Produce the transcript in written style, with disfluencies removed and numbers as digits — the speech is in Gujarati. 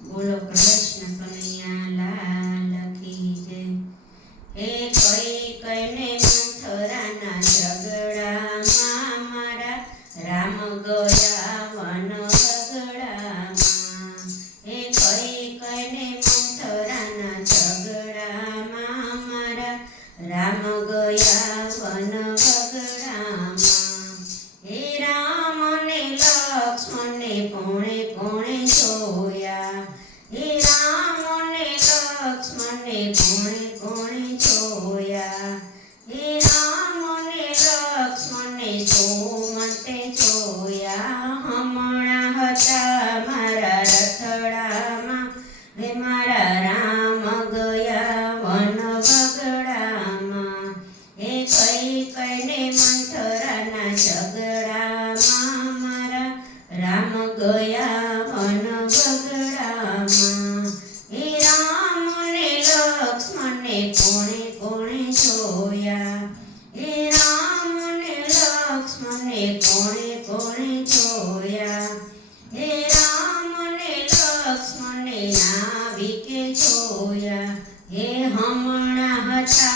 બોલો કૃષ્ણ કનૈયા લાલ કી જય। હે કઈ કઈને મંથરાના ઝઘડામાં મારા રામ ગયા વન વગડામાં। હે કઈ કઈને મંથરાના ઝઘડામાં મારા રામ ગયા વન વગડામાં। હે રામ ને લક્ષ્મણ ને કોણે કોણે જોયા। હે રામ ને લક્ષ્મણ ને કોણે કોણે જોયા। હે રામ ને લક્ષ્મણ ને શો માટે જોયા। હમણાં હતા મારા રથડામાં હે મારા રામ ગયા વન વગડામાં। હે કઈ કઈને મંથરાના ઝઘડામાં મારા રામ ગયા વન વગડામાં। હે રામ ને લક્ષ્મણ ને કોણે કોણે જોયા। હે રામ ને લક્ષ્મણ ને કોણે કોણે જોયા। હે રામ ને લક્ષ્મણ ને નાવિકે જોયા। હે હમણાં હતા